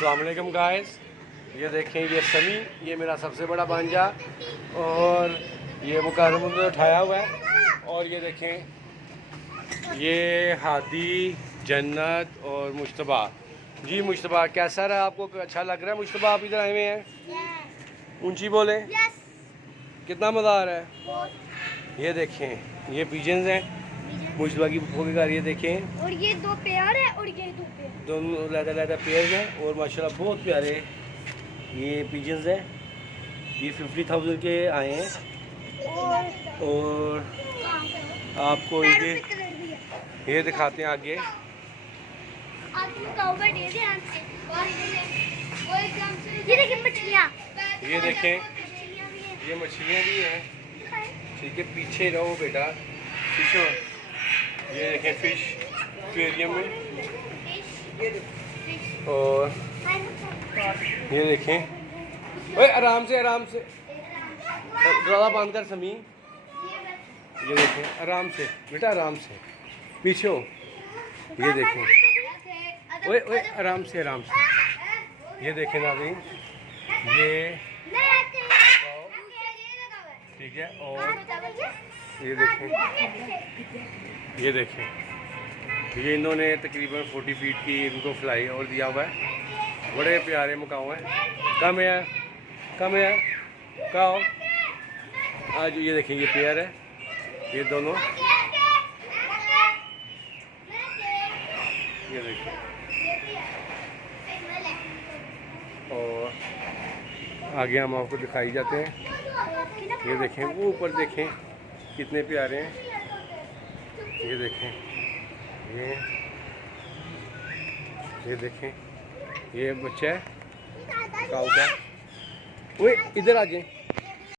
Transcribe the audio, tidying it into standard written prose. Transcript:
अस्सलाम वालेकुम गाइस, ये देखें ये समी, ये मेरा सबसे बड़ा भांजा और ये मुकादम ने उठाया हुआ है। और ये देखें ये हादी, जन्नत और मुश्तबा। जी मुश्तबा कैसा रहा आपको, अच्छा लग रहा है मुश्तबा? आप इधर आए हुए हैं, ऊंची बोले। कितना मज़ा आ रहा है। ये देखें ये पिजन्स हैं मुश्तबा की फूफो के घर। ये देखें और ये दो पेयर है और ये दो पेयर, दोनों लहदा पेयर हैं और माशाल्लाह बहुत प्यारे ये पिजन्स हैं। ये 50,000 के आए हैं। और आपको ये दिखाते हैं आगे। ये देखें मछलियाँ, ये देखें ये मछलियाँ भी हैं। ठीक है पीछे रहो बेटा, पीछे। ये देखें फिश एक्वेरियम में। और ये देखें, ओए आराम से दरवाज़ा बंद कर समी। ये देखें आराम से बेटा, आराम से पीछे हो। ये देखें ओए आराम से ये देखें नाज़रीन, ये ठीक है। और ये देखें ये इन्होंने तकरीबन 40 फीट की इनको फ्लाई और दिया हुआ है। बड़े प्यारे मुकाओ हैं। कम है काओ आज। ये देखें ये पेयर है, ये दोनों। ये देखें और आगे हम आपको दिखाई जाते हैं। ये देखें वो ऊपर देखें कितने प्यारे हैं। ये देखें ये देखें ये बच्चा है काऊ का। ओए इधर आ जाए।